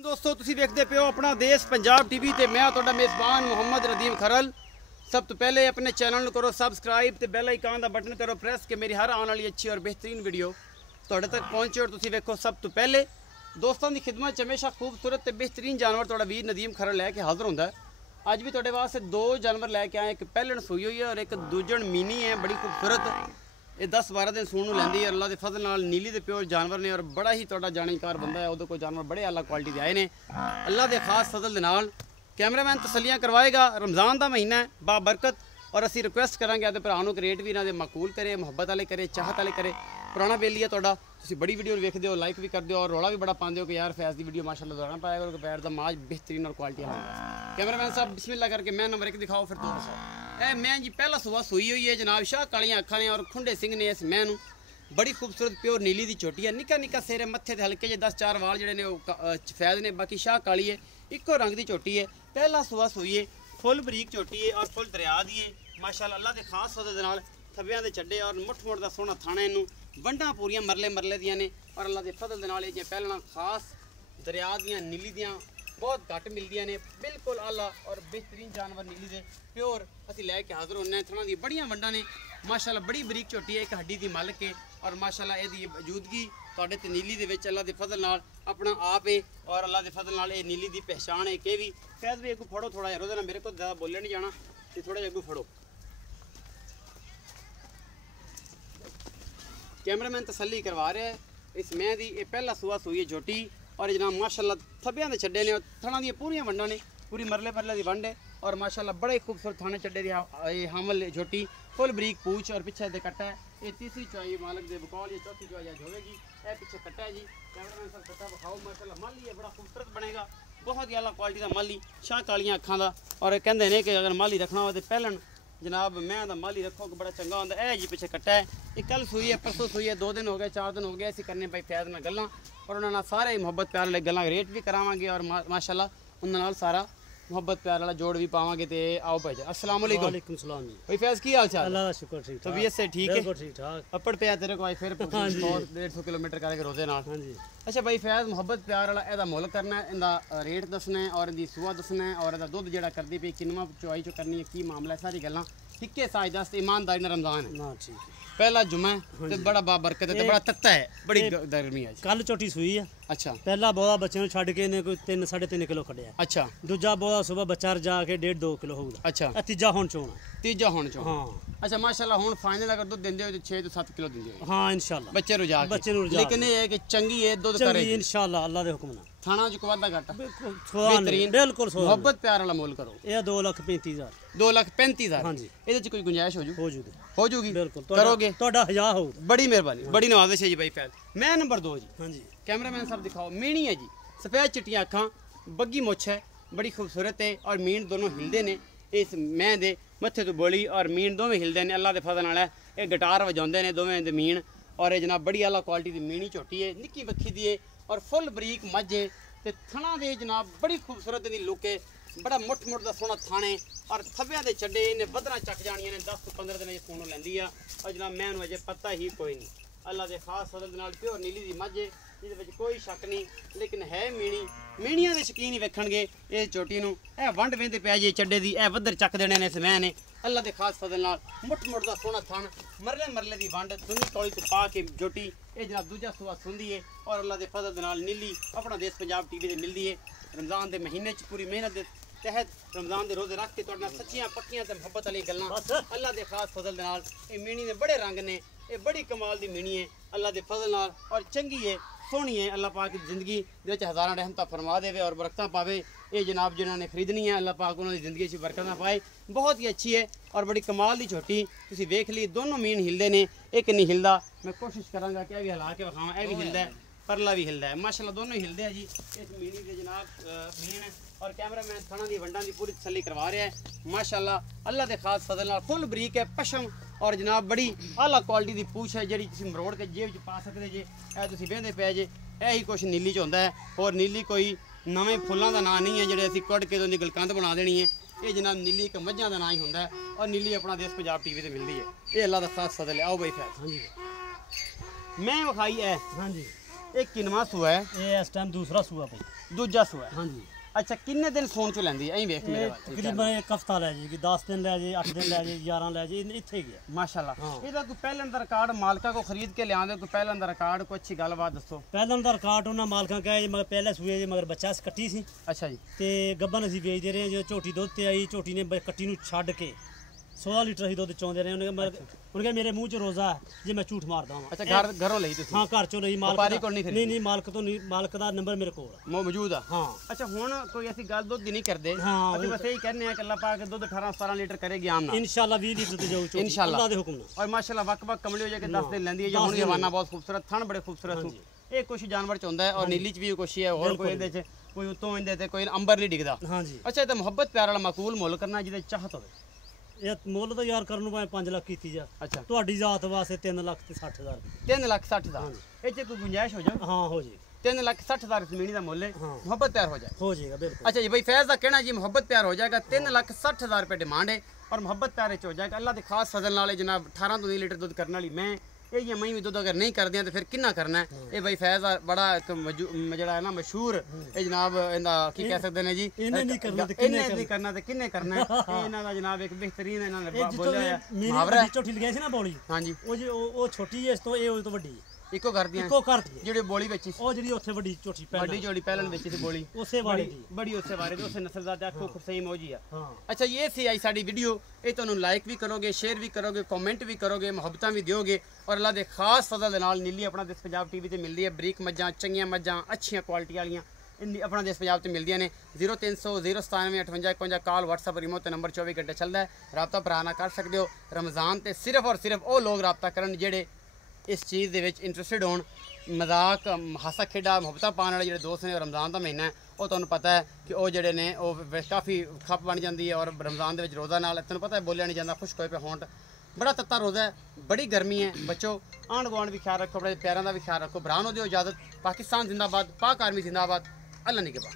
दोस्तों तुसी देखते पे हो अपना देश पंजाब टीवी ते मैं तुहाडा मेज़बान मोहम्मद नदीम खरल। सब तो पहले अपने चैनल को करो सबसक्राइब ते बेल आइकन का बटन करो प्रेस कि मेरी हर आने वाली अच्छी और बेहतरीन वीडियो तुहाडे तक पहुँचे और तुसी देखो सब तो पहले। दोस्तों की खिदमत च हमेशा खूबसूरत ते बेहतरीन जानवर तुहाडा वीर नदीम खरल लैके हाज़र होंदा है। अज भी तुहाडे वास्ते दो जानवर लैके आए, एक पैलन सूई हुई है और एक दूजन मीनी है, बड़ी खूबसूरत। ये 10-12 दिन सूण लैंदी है। अल्लाह के फजल नाल नीली दे प्योर जानवर ने और बड़ा ही तुहाडा जाणकार बंदा है। उहदे कोल जानवर बड़े आला क्वालिटी दे आए ने। अल्लाह के खास फजल दे नाल कैमरामैन तसलियां करवाएगा। रमज़ान का महीना है बाबरकत और असी रिक्वेस्ट करांगे आदे भरा नूं कि रेट भी इन्हां दे माकूल करे, मुहब्बत वाले करे, चाहत वाले करे। पुराना बेली है तुहाडा, तुसीं बड़ी वीडियो वेखदे हो, लाइक भी करदे हो और रौला भी बड़ा पाते हो कि यार फैज़ की वीडियो माशाअल्लाह दोहराना पाया करो कि बैठ दा माज बेहतरीन और क्वालिटी वाला। कैमरामैन साहब बिस्मिल्लाह करके मैं नंबर 1 दिखाओ फिर 2 दसो। ए मैं जी पहला सुबह सूई हुई है जनाब, शाह कालियां अखां ने और खुंडे सिंह ने। इस मैं बड़ी खूबसूरत प्योर नीली की चोटी है, निक्का निक्का सिर है, मत्थे ते हल्के जे 10-4 वाल जिहड़े ने फैज़ ने, बाकी शाह काली है, इको रंग की चोटी है। पहला सुबह सूई है, फुल बरीक चोटी है और फुल दरिया दी है माशाअल्लाह। अल्लाह के खास फजल दे नाल थब्बियां दे चड्डे और मुठ मुठ दा सोहना थाना, इनू वंडां पूरियां मरले मरले दियां ने और अल्लाह के फजल दे नाल ये पहलना खास दरिया दियां नीली दियां बहुत घट मिलदियां ने। बिल्कुल आला और बेहतरीन जानवर नीली दे प्योर असीं लैके हाज़र होने। थणा दी बड़ियां वंडां ने माशाअल्लाह, बड़ी बरीक चोटी है, एक हड्डी दी मालक है और माशाअल्लाह इहदी मौजूदगी तुहाडे ते नीली दे विच अल्लाह दे फजल नाल अपना आप है और अल्लाह दे फजल नाल ये नीली दी पहचान है। कि भी फैज़ भी अगू फड़ो थोड़ा यार, ओहदे नाल मेरे को ज़्यादा बोले नहीं जाना ते थोड़ा जिहा अगू फड़ो। कैमरामैन तसल्ली करवा रहा है इस मैं दी। ये पहला सुबह सूई है झोटी और जनाब माशाअल्लाह थब्बियां दे चड्डे ने और थणा दी पूरियां वंडां ने, पूरी मरले मरले दी वंड है और माशाअल्लाह बड़े खूबसूरत थाने चड्डे दी ये हामल झोटी, फुल बरीक पूछ और पिछे दे कट्टा है। ये तीसरी चौई मालक दे बकौल, ये चौथी चौई आज होगी। ये पीछे कट्टा है जी। कैमरामैन साहब कट्टा बखाओ माशाअल्लाह। माली है बड़ा खूबसूरत बनेगा, बहुत ही आला क्वालिटी का माली, शाह कालियां अखां दा। और कहते हैं कि अगर माली रखना हो तो पहलन जनाब मैं दा माली रखो कि बड़ा चंगा होंदा है। जी पीछे कट्टा है, ये कल सूई है, परसों सूई है, 2 दिन हो गए 4 दिन हो गए ऐसी करने भाई फैज़ नाल गल्लां और उन्होंने सारे मुहब्बत प्यार वाले गल्लां रेट भी करावांगे और माशाअल्लाह उन्होंने नाल सारा मुहब्बत प्यार वाला जोड़ भी पावांगे। तो आओ भाई अस्सलाम वालेकुम। वालेकुम सलाम जी। भाई फैज़ की हाल चाल? अल्लाह का शुक्र ठीक ठाक। तबीयत से ठीक है? बिल्कुल ठीक ठाक। अप्पड़ पे तेरे को फिर 100-150 किलोमीटर करके रोजे नाल। हां जी। अच्छा भाई फैज़ मुहब्बत प्यार वाला एदा मुल करना है, इंदा रेट दसना है और इंदी सुआ दसना है और एदा दुध जेड़ा करदी पई किन्नवा चुआई चो करनी है, की मामला है, सारी गल्लां हिक्के साज दस। ईमानदारी नाल रमज़ान है ना ठीक है। पहला जुम्मा है ते बड़ा बाबरकत है ते बड़ा तत्ता है, बड़ी गर्मी है। कल चोटी सूई है। अच्छा पहला बोला बच्चे ਨੂੰ ਛੱਡ ਕੇ ਨੇ ਕੋਈ 3-3.5 ਕਿਲੋ ਕੱਢਿਆ। अच्छा ਦੂਜਾ ਬੋਲਾ ਸਵੇਰ ਬੱਚਾ ਰਜਾ ਕੇ 1.5-2 ਕਿਲੋ ਹੋਊਗਾ। अच्छा ਇਹ ਤੀਜਾ ਹੁਣ ਚੋਣਾ। तीजा होने चो। हाँ अच्छा माशाल्लाह हुण फाइनल अगर दुध देंदे हो तो 6 ਤੋਂ 7 किलो देंदे हो। हाँ इंशाल्लाह बच्चे रुजा के। बच्चे ਨੂੰ ਰਜਾ लेकिन ये है कि चंगी है दुध चंगी करे इंशाल्लाह अल्लाह ਦੇ ਹੁਕਮ ਨਾਲ। थाना जो वादा घाटा ਬਿਲਕੁਲ बेहतरीन ਬਿਲकुल ਸੋਹਣਾ। मुहब्बत प्यार वाला मोल करो। ਇਹ 2,35,000 2,35,000। हाँ जी। ਇਹਦੇ ਚ ਕੋਈ ਗੁੰਜਾइश हो जू? ਹੋ ਜੂਗੀ हो जूगी ਬਿਲकुल। करोगे? ਤੁਹਾਡਾ 1000 ਹੋਊਗਾ। बड़ी मेहरबानी, बड़ी नवाजिश है जी भाई फैज़। मैं नंबर 2 जी। हाँ जी। कैमरामैन साहब दिखाओ। मीणी है जी, सफ़ेद चिट्टियां अखां, बग्गी मुछ है, बड़ी खूबसूरत है और मीण दोनों हिलदे ने। इस मैं दे मत्थे तो बोली और मीण दोवें हिलदे ने। अल्लाह दे फजल नाल ये गिटार वजाउंदे ने दोवें दे मीण और ये जनाब बड़ी आला क्वालिटी दी मीणी झोटी है, निक्की बक्खी दी है और फुल बरीक मझ है ते थणा दे जनाब बड़ी खूबसूरत दी लुक है, बड़ा मुठ मुठ दा सोहना थाने और थब्बियां दे चड्डे इन्हें बदना चक जानियां ने। 10 ਤੋਂ 15 दिन ये सोनों लैंदी आ और जनाब मैं अजे पता ही कोई नहीं। अल्लाह दे खास फजल नाल प्योर नीली दी मझ है, ਇਹਦੇ ਵਿੱਚ कोई शक नहीं, लेकिन है मीणी। मीणियां ਦੇ शकीन ही वेखणगे ਇਹ चोटी ਨੂੰ। ਇਹ ਵੰਡ ਵੇਂਦੇ ਪਿਆ ਜੀ ਚੱਡੇ ਦੀ, ਇਹ ਵੱਧਰ ਚੱਕ ਦੇਣੇ ਨੇ ਸਮੈਂ ਨੇ। अल्लाह दे खास फजल नाल मुठ मुठ दा सोहना थान, मरले मरले दी वंड सुनी तौली तो पा के जोटी ये जनाब दूजा सुबह सुंदी है और अल्लाह दे फजल दे नाल नीली अपना देश पंजाब टीवी ते मिलदी है। रमज़ान दे महीने च पूरी मेहनत दे तहत रमज़ान दे रोजे रख के तुहाडे नाल सच्चियां पक्कियां ते मुहब्बत वाली गल्लां अल्लाह दे खास फजल दे नाल। ये मीणी दे बड़े रंग ने, ये बड़ी कमाल दी मीणी है अल्लाह दे फजल नाल और चंगी है, सोहनी है। अल्लाह पाक की जिंदगी दे विच हज़ारां रहमतां फरमा देवे और बरकतां पावे। ये जनाब जिन्होंने खरीदनी है अल्लाह पाक उन्होंने जिंदगी च बरकतां पाए। बहुत ही अच्छी है और बड़ी कमाल दी झोटी। तुसीं वेख ली दोनों मीन हिलदे ने, एक नहीं हिलदा। मैं कोशिश करांगा कि भी हिला के विखावां। यह भी हिलदा है, परला भी हिलदा है, माशाल्लाह दोनों ही हिलदे हैं जी इस मीनी के जनाब मीन। और कैमरामैन थणा दी वंडां दी पूरी तसल्ली करवा रहा है माशाल्लाह। अल्लाह दे खास फजल नाल फुल बरीक है, पशम और जनाब बड़ी आला क्वालिटी दी पूछ है जिहड़ी तुसीं मरोड़ के जेब च पा सकदे जे। ए तुसीं वेंदे पे जे यही कुछ नीली च होंदा है और नीली कोई नवे फुल्लां दा नां नहीं है जिहड़े असीं कढ़ के उहदी गलकंद बना देनी है। ये जनाब नीली एक मझां दा नां ही होंदा है और नीली अपना देश पंजाब टीवी ते मिलदी है। ये अल्लाह दा खास फजल है। आओ भाई फैज़। हाँ जी। मैं विखाई है। हाँ जी। एक किनवा सूआ है? ये इस टाइम दूसरा सूआ भाई। ਦੂਜਾ ਸੂਆ ਹੈ। ਹਾਂਜੀ ਅੱਛਾ ਕਿੰਨੇ ਦਿਨ ਸੌਣ ਚ ਲੈਂਦੀ ਹੈ ਐਂ ਵੇਖ ਮੇਰੇ ਇਹ ਵੱਲ ਤਕਰੀਬਨ ਇੱਕ ਹਫਤਾ ਲੈ ਜਾਏਗੀ 10 ਦਿਨ ਲੈ ਜਾਏ 8 ਦਿਨ ਲੈ ਜਾਏ 11 ਲੈ ਜਾਏ ਇੱਥੇ ਹੀ ਗਿਆ ਮਾਸ਼ਾਅੱਲਾ। ਹਾਂ। ਇਹਦਾ ਕੋਈ ਪਹਿਲਾਂ ਦਾ ਰਿਕਾਰਡ ਮਾਲਕਾ ਕੋ ਖਰੀਦ ਕੇ ਲਿਆਂਦੇ ਕੋਈ ਪਹਿਲਾਂ ਦਾ ਰਿਕਾਰਡ ਕੋਈ ਅੱਛੀ ਗੱਲਬਾਤ ਦੱਸੋ। ਪਹਿਲਾਂ ਦਾ ਰਿਕਾਰਡ ਉਹਨਾਂ ਮਾਲਕਾਂ ਕਹੇ ਮਗਰ ਪਹਿਲੇ ਸੂਏ ਜੇ ਮਗਰ ਬੱਚਾ ਕੱਟੀ ਸੀ ਅੱਛਾ ਜੀ ਤੇ ਗੱਬਨ ਅਸੀਂ ਵੇਚਦੇ ਰਹੇ ਜਦੋਂ ਝੋਟੀ ਦੁੱਧ ਤੇ ਆਈ ਝੋਟੀ ਨੇ ਕੱਟੀ ਨੂੰ ਛੱਡ ਕੇ 16 ਲੀਟਰ ਅਸੀਂ ਦੁੱਧ ਚੋਂਦੇ ਰਹੇ ਉਹਨੇ ਮੇਰੇ ਮੂੰਹ 'ਚ ਰੋਜ਼ਾ ਜੇ ਮੈਂ ਝੂਠ ਮਾਰਦਾ ਹਾਂ। ਅੱਛਾ ਘਰੋਂ ਲਈ ਤੁਸੀਂ? ਹਾਂ ਘਰ ਚੋਂ ਲਈ ਵਪਾਰੀ ਕੋਲ ਨਹੀਂ ਖਰੀਦੀ? ਨਹੀਂ ਮਾਲਕ ਤੋਂ ਨਹੀਂ ਮਾਲਕ ਦਾ ਨੰਬਰ ਮੇਰੇ ਕੋਲ ਆ। ਮੌਜੂਦ ਆ? ਹਾਂ। ਅੱਛਾ ਹੁਣ ਕੋਈ ਅਸੀਂ ਗੱਲ ਦੁੱਧ ਦੀ ਨਹੀਂ ਕਰਦੇ ਹਾਂ, ਅਸੀਂ ਬਸ ਇਹੀ ਕਹਿੰਦੇ ਆ ਕਿ ਅੱਲਾਹ ਪਾਕ ਦੁੱਧ 18-17 ਲੀਟਰ ਕਰੇਗੀ ਆਮ ਨਾਲ ਇਨਸ਼ਾਅੱਲਾ 20 ਲੀਟਰ ਤੇ ਜਾਊ ਝੋਟੀ ਇਨਸ਼ਾਅੱਲਾ ਅੱਲਾ ਦੇ ਹੁਕਮ ਨਾਲ। ਔਰ ਮਾਸ਼ਾਅੱਲਾ ਵਕ ਕਮਲੀ ਹੋ ਜਾ ਕੇ 10 ਦਿਨ ਲੈਂਦੀ ਹੈ ਜੇ ਹੁਣ ਹਵਾਨਾ ਬਹੁਤ ਖੂਬਸੂਰਤ ਥਣ ਬੜੇ ਖੂਬਸੂਰਤ ਨੂੰ ਇਹ ਕੁਛ ਜਾਨਵਰ ਚ ਹੁੰਦਾ ਹੈ ਔਰ ਨੀਲੀ ਚ ਵੀ ਕੁਛ ਹੈ ਹੋਰ ਕੋਈ ਇਹਦੇ ਚ ਕੋਈ ਉਤੋਂ ਇਹਦੇ ਤੇ ਕੋਈ ਅੰਬਰ ਨਹੀਂ ਡਿੱਗਦਾ। ਹਾਂਜੀ ਅੱਛਾ ਇਹ ਤਾਂ ਮੁਹੱਬਤ ਪਿਆਰ ਵਾਲਾ ਮਾਕੂਲ ਮੁੱਲ ਕਰਨਾ ਜਿਹਦੇ ਚਾਹਤ ਹੋਵੇ। ਇਹ ਮੁੱਲ ਤਾਂ ਯਾਰ ਕਰਨ ਨੂੰ ਭਾਵੇਂ 5 ਲੱਖ ਕੀਤੀ ਜਾ ਅੱਛਾ ਤੁਹਾਡੀ ਜ਼ਾਤ ਵਾਸਤੇ 3 ਲੱਖ ਤੇ 60,000 3,60,000 ਇਹ ਚ ਕੋਈ ਗੁੰਜਾਇਸ਼ ਹੋ ਜਾਏ? ਹਾਂ ਹੋ ਜੀ 3,60,000 ਜ਼ਮੀਨੀ ਦਾ ਮੁੱਲ ਹੈ ਮੁਹੱਬਤ ਪਿਆਰ ਹੋ ਜਾਏ ਹੋ ਜਾਏਗਾ ਬਿਲਕੁਲ। अच्छा जी भाई फैज़ का कहना जी मुहब्बत प्यार हो जाएगा 3,60,000 रुपये डिमांड है और मुहब्बत प्यार हो जाएगा अल्लाह के खास फजल नाल जनाब 18 ਤੋਂ 20 ਲੀਟਰ ਦੁੱਧ ਕਰਨ ਵਾਲੀ मैं ਇਹ ਮੈਂ ਵੀ ਦੁੱਧ ਅਗਰ ਨਹੀਂ ਕਰਦੇ ਆ ਤੇ ਫਿਰ ਕਿੰਨਾ ਕਰਨਾ ਹੈ। ਇਹ ਭਾਈ ਫੈਜ਼ ਦਾ ਬੜਾ ਇੱਕ ਜਿਹੜਾ ਹੈ ਨਾ ਮਸ਼ਹੂਰ ਇਹ ਜਨਾਬ ਇਹਦਾ ਕੀ ਕਹਿ ਸਕਦੇ ਨੇ ਜੀ ਇਹਨੇ ਨਹੀਂ ਕਰਨਾ ਤੇ ਕਿੰਨੇ ਕਰਨਾ ਹੈ। ਇਹ ਇਹਨਾਂ ਦਾ ਜਨਾਬ ਇੱਕ ਬਿਹਤਰੀਨ ਇਹਨਾਂ ਨੇ ਬੋਲਿਆ ਹੈ ਮੁਹਾਵਰਾ ਝੋਟੀ ਲਗਾਈ ਸੀ ਨਾ ਬੋਲੀ ਹਾਂਜੀ ਉਹ ਛੋਟੀ ਹੈ ਇਸ ਤੋਂ ਇਹ ਉਹ ਤੋਂ ਵੱਡੀ ਹੈ ਇੱਕੋ ਕਰਦੀਆਂ ਇੱਕੋ ਕਰਦੀ ਜਿਹੜੀ ਬੋਲੀ ਵਿੱਚ ਸੀ ਉਹ ਜਿਹੜੀ ਉੱਥੇ ਵੱਡੀ ਝੋਟੀ ਵੱਡੀ ਜੋੜੀ ਪਹਿਲਾਂ ਵਿੱਚ ਸੀ ਬੋਲੀ ਉਸੇ ਵਾਲੇ ਦੀ ਬੜੀ ਉਸੇ ਬਾਰੇ ਦੇ ਉਸੇ ਨਸਲ ਦਾ ਦੇਖੋ ਖੁਸੈਮ ਹੋ ਜੀ ਆ। ਹਾਂ ਅੱਛਾ ਇਹ ਸੀ ਆਈ ਸਾਡੀ ਵੀਡੀਓ ਇਹ ਤੁਹਾਨੂੰ ਲਾਈਕ ਵੀ ਕਰੋਗੇ ਸ਼ੇਅਰ ਵੀ ਕਰੋਗੇ ਕਮੈਂਟ ਵੀ ਕਰੋਗੇ ਮੁਹੱਬਤਾਂ ਵੀ ਦਿਓਗੇ ਔਰ ਅੱਲਾ ਦੇ ਖਾਸ ਫਜ਼ਲ ਦੇ ਨਾਲ ਨੀਲੀ ਆਪਣਾ ਦੇਸ਼ ਪੰਜਾਬ ਟੀਵੀ ਤੇ ਮਿਲਦੀ ਹੈ ਬਰੀਕ ਮੱਝਾਂ ਚੰਗੀਆਂ ਮੱਝਾਂ ਅੱਛੀਆਂ ਕੁਆਲਿਟੀ ਵਾਲੀਆਂ ਆਪਣਾ ਦੇਸ਼ ਪੰਜਾਬ ਤੇ ਮਿਲਦੀਆਂ ਨੇ 0300 097 58 51 ਕਾਲ WhatsApp ਰਿਮੋਟ ਤੇ ਨੰਬਰ 24 ਘੰਟੇ ਚੱਲਦਾ ਹੈ ਰਾਬਤਾ ਭਰਾਣਾ ਕਰ ਸਕਦੇ ਹੋ। ਰਮਜ਼ਾਨ ਤੇ ਸਿਰਫ ਔਰ ਸਿਰਫ ਉਹ ਲੋਕ ਰਾਬਤਾ ਕਰਨ ਜਿਹੜੇ ਇਸ ਚੀਜ਼ ਦੇ ਵਿੱਚ ਇੰਟਰਸਟਿਡ ਹੋਣ ਮਜ਼ਾਕ ਹਾਸਾ ਖੇਡਾ ਮੁਹੱਬਤਾਂ ਪਾਉਣ ਵਾਲੇ ਜਿਹੜੇ ਦੋਸਤ ਨੇ ਰਮਜ਼ਾਨ ਦਾ ਮਹੀਨਾ ਹੈ ਉਹ ਤੁਹਾਨੂੰ ਪਤਾ ਹੈ ਕਿ ਉਹ ਜਿਹੜੇ ਨੇ ਉਹ ਕਾਫੀ ਖੱਪ ਬਣ ਜਾਂਦੀ ਹੈ ਔਰ ਰਮਜ਼ਾਨ ਦੇ ਵਿੱਚ ਰੋਜ਼ਾ ਨਾਲ ਤੁਹਾਨੂੰ ਪਤਾ ਹੈ ਬੋਲਿਆ ਨਹੀਂ ਜਾਂਦਾ ਖੁਸ਼ਕ ਹੋਏ ਪਏ ਹੋਣ ਬੜਾ ਤੱਤਾ ਰੋਜ਼ਾ ਹੈ ਬੜੀ ਗਰਮੀ ਹੈ ਬੱਚੋ ਆਂਢ ਗੁਆਂਢ ਵੀ ਖਿਆਲ ਰੱਖੋ ਆਪਣੇ ਪਿਆਰਾਂ ਦਾ ਵੀ ਖਿਆਲ ਰੱਖੋ ਭਰਾ ਨੂੰ ਦਿਓ ਇਜਾਜ਼ਤ। ਪਾਕਿਸਤਾਨ ਜ਼ਿੰਦਾਬਾਦ ਪਾਕ ਆਰਮੀ ਜ਼ਿੰਦਾਬਾਦ ਅੱਲਾ ਨਿਗਹਬਾਨ।